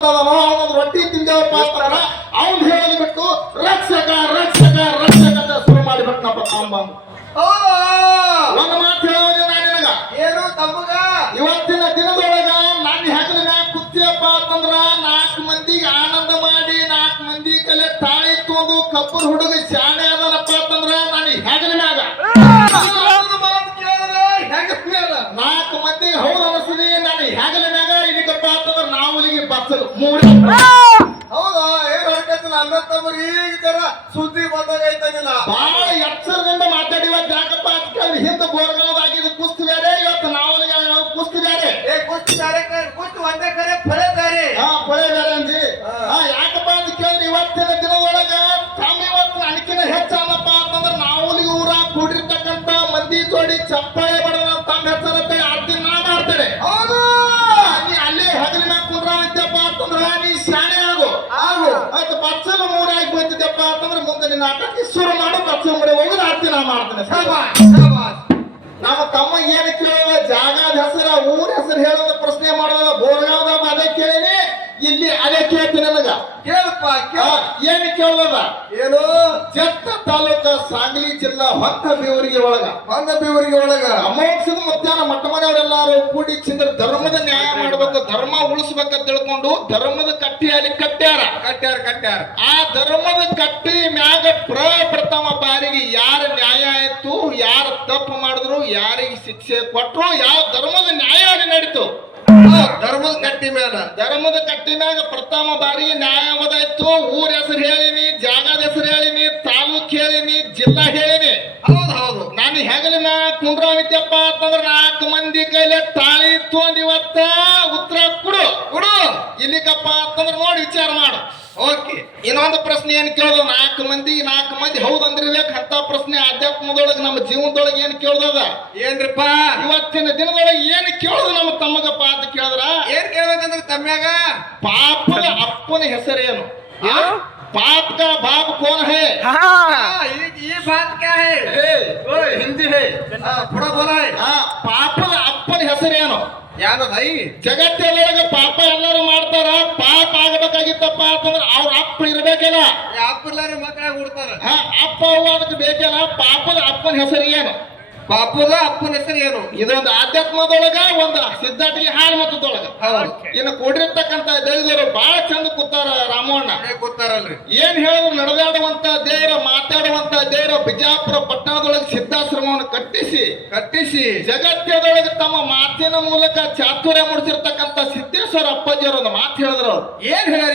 ರೊಟ್ಟಿ ತಿಂದವಪ್ಪ ಅಂತಾರ ಅವ್ನು ಹೇಳೋದು ಬಿಟ್ಟು ರಕ್ಷಕ ರಕ್ಷಕ ರಕ್ಷಕ ಅಂತ ಶುರು ಮಾಡಿಬಿಟ್ನಪ್ಪ ತಾಂಬ ಒಂದು ಮಾತು ಹೇಳೋದು ನಾನು ನಿನಗ ಏನು ತಮ್ಮಗ ಇವತ್ತಿನ ದಿನದೊಳಗ ನನ್ನ ಹೆಗಲಿನ ಕುತ್ತಿಯಪ್ಪ ಅಂತಂದ್ರ 4 ಮಂದಿಗೆ ಆನಂದ ಮಾಡಿ 4 ಮಂದಿ ಕಲೆ ತಾಳಿ ತೊಂದು ಕಬ್ಬರ್ ಹುಡುಗ ಶಾಣೆ ಅದನಪ್ಪ ಅಂತಂದ್ರ ನಾನು ಹೆಗಲಿನಾಗ ಮಾತು ಕೇಳಿದ್ರೆ ಹೆಂಗ 4 ಮಂದಿಗೆ ಹೌದು ಅನಿಸ್ತದೆ ನಾನು ಹೆಗಲಿನಾಗ ಇದಕ್ಕಪ್ಪ ಅಂತಂದ್ರ ನಾವಲಿಗೆ ಬಚ್ಚಲು ಮೂಡಿ ಹೌದಾ ಏನ್ ಹೇಳ್ಕೈತಿಲ್ಲ ಅಣ್ಣ ತಮ್ಮ ಈಗ ಜರ ಸುದ್ದಿ ಬಂದಾಗೈತನಿಲ್ಲ ಬಹಳ ಎಚ್ಚರದಿಂದ ಮಾತಾಡಿವತ್ತು ಯಾಕಪ್ಪ ಅಂತ ಕೇಳಿದ್ರೆ ಹಿಂದೆ ಬೋರ್ಗಾವದಾಗಿದ್ದು ಕುಸ್ತಿ ಬೇರೆ ಇವತ್ತು ನಾವಲಿಗೆ ಕುಸ್ತಿ ಬೇರೆ ಕುಸ್ತಿ ಬೇರೆ ಕುಸ್ತಿ ಒಂದೇ ಕರೆ ಫಳೆ ಬೇರೆ ಪೊಳೆ ಬೇರೆ ಅಂದಿ ಯಾಕಪ್ಪ ಅಂತ ಕೇಳಿದ್ರೆ ಇವತ್ತಿನ ದಿನದೊಳಗ ತಮ್ಮ ಇವತ್ತು ನನಕಿನ ಹೆಚ್ಚಲ್ಲಪ್ಪ ಅಂತಂದ್ರೆ ನಾವಲಿಗೆ ಊರ ಕೂಡಿರ್ತಕ್ಕಂತ ಮಂದಿ ಜೋಡಿ ಚಪ್ಪಾಳೆ ಬಡದ ತಮ್ಮ ಹೆಚ್ಚರತ್ತೆ ಆಡ್ತೀನಿ ನಾ ಮಾಡ್ತೇನೆ ಹೌದು ನೀ ಅಲ್ಲೇ ಹಗಲಿನ ಕುಂದ್ರಾವಿದ್ಯಪ್ಪ ಅಂತಂದ್ರ ನೀ ಶಾಣೆ ಆಗು ಆಯ್ತು ಬಚ್ಚಲು ಮೂರಾಗಿ ಬಂದಿದ್ದಪ್ಪ ಅಂತಂದ್ರೆ ಮುಂದೆ ನಿನ್ನ ಆಟಕ್ಕೆ ಶುರು ಮಾಡು ಬಚ್ಚಲು ಮೂಡೆ ಹೋಗೋದು ಆಡ್ತೀನಿ ನಾ ಮಾಡ್ತೇನೆ ನಮ್ಮ ತಮ್ಮ ಏನು ಕೇಳೋದ ಜಾಗದ ಹೆಸರ ಊರ ಹೆಸರು ಹೇಳೋದ ಪ್ರಶ್ನೆ ಮಾಡೋದ ಬೋರ್ಗಾವದಾಗ ಅದೇ ಕೇಳಿನಿ ಇಲ್ಲಿ ಅದೇ ಕೇಳ್ತೀನಿ ನನಗ ಕೇಳಪ್ಪ ಏನು ಕೇಳೋದ ಏನು ಜತ್ತ ತಾಲೂಕ ಸಾಂಗ್ಲಿ ಜಿಲ್ಲಾ ಹೊನ್ನಬೇವರಿಗೆ ಒಳಗ ಅಮೋಕ್ಷದ ಮಧ್ಯಾಹ್ನ ಮಟ್ಟ ಮನೆಯವರೆಲ್ಲರೂ ಕೂಡಿ ಚಿಂದ್ರ ಧರ್ಮದ ನ್ಯಾಯ ಮಾಡ್ಬೇಕು ಧರ್ಮ ಉಳಿಸ್ಬೇಕಂತ ತಿಳ್ಕೊಂಡು ಧರ್ಮದ ಕಟ್ಟಿ ಅಲ್ಲಿ ಕಟ್ಟ್ಯಾರ ಆ ಧರ್ಮದ ಕಟ್ಟಿ ಮ್ಯಾಗ ಪ್ರಪ್ರಥಮ ಬಾರಿಗೆ ಯಾರ ನ್ಯಾಯ ಆಯ್ತು ಯಾರ ತಪ್ಪು ಮಾಡಿದ್ರು ಯಾರಿಗೆ ಶಿಕ್ಷೆ ಕೊಟ್ರು ಯಾವ ಧರ್ಮದ ನ್ಯಾಯ ಅಲ್ಲಿ ನಡೀತು ಧರ್ಮದ ಕಟ್ಟಿ ಮ್ಯಾಗ ಪ್ರಥಮ ಬಾರಿಗೆ ನ್ಯಾಯ ಒದಾಯ್ತು ಊರ ಹೆಸರು ಹೇಳಿನಿ ಜಾಗದ ಹೆಸರು ಹೇಳಿನಿ ತಾಲೂಕ್ ಹೇಳಿನಿ ಜಿಲ್ಲಾ ಹೇಳಿನಿ ಹೌದು ನಾನು ಹೆಗಲಿನ ಕುಂಡ್ರಾವಿದ್ಯಪ್ಪ ಅಂತಂದ್ರೆ 4 ಮಂದಿ ಕೈಲೆ ತಾಳಿ ತೊಂದ್ ಇವತ್ತ ಉತ್ತರ ಕೊಡು ಇಲ್ಲಿಗಪ್ಪ ಅಂತಂದ್ರೆ ನೋಡಿ ವಿಚಾರ ಮಾಡು ಓಕೆ ಇನ್ನೊಂದು ಪ್ರಶ್ನೆ ಏನ್ ಕೇಳೋದು 4 ಮಂದಿ ಹೌದಂದ್ರಿರ್ಬೇಕು ಅಂತ ಪ್ರಶ್ನೆ ಅಧ್ಯಾತ್ಮದೊಳಗೆ ನಮ್ಮ ಜೀವನದೊಳಗೆ ಏನ್ ಕೇಳೋದ ಏನ್ರಿಪ್ಪ ಇವತ್ತಿನ ದಿನದೊಳಗೆ ಏನ್ ಕೇಳೋದು ನಮ್ಮ ತಮ್ಮಗಪ್ಪ ಅಂತ ಕೇಳಿದ್ರ ಏನ್ ಕೇಳ್ಬೇಕಂದ್ರೆ ತಮ್ಯಾಗ ಪಾಪದ ಅಪ್ಪನ ಹೆಸರೇನು पाप का बाप कौन है ये बात क्या है हिंदी है थोड़ा बोला है ಪಾಪದ ಅಪ್ಪನ ಹೆಸರೇನು ಯಾನದೈ ಜಗತ್ತಿನೊಳಗೆ ಪಾಪ ಎಲ್ಲರೂ ಮಾಡ್ತಾರ ಪಾಪ ಆಗಬೇಕಾಗಿತ್ತಪ್ಪ ಅಂತಂದ್ರೆ ಅವ್ರ ಅಪ್ಪ ಇರ್ಬೇಕಲ್ಲ ಅಪ್ಪಲ್ಲಾರ ಮಕ್ಕಳಾಗ ಹುಡ್ತಾರ ಅಪ್ಪ ಅವ್ವ ಅದಕ್ಕೆ ಬೇಕಲ್ಲ ಪಾಪದ ಅಪ್ಪನ ಹೆಸರು ಏನು ಪಾಪದ ಅಪ್ಪನ ಹೆಸರು ಏನು ಇದೊಂದು ಆಧ್ಯಾತ್ಮದೊಳಗ ಒಂದು ಸಿದ್ಧಾಟಿಗೆ ಹಾಳು ಮತದೊಳಗ ಇನ್ನು ಕೂಡಿರ್ತಕ್ಕಂತ ದೇವರು ಬಹಳ ಚಂದ ಕೂತಾರ ರಾಮಣ್ಣ ಕೂತಾರಲ್ರಿ ಏನ್ ಹೇಳಿದ್ರು ನಡೆದಾಡುವಂತ ದೇವರ ಮಾತಾಡುವಂತ ದೇವರ ಬಿಜಾಪುರ ಪಟ್ಟಣದೊಳಗೆ ಸಿದ್ಧಾಶ್ರಮವನ್ನು ಕಟ್ಟಿಸಿ ಜಗತ್ತದೊಳಗೆ ತಮ್ಮ ಮಾತಿನ ಮೂಲಕ ಚಾತುರ್ಯ ಮೂಡಿಸಿರ್ತಕ್ಕಂತ ಸಿದ್ದೇಶ್ವರ ಅಪ್ಪಾಜಿಯವರ ಒಂದು ಮಾತು ಹೇಳಿದ್ರು ಏನ್ ಹೇಳ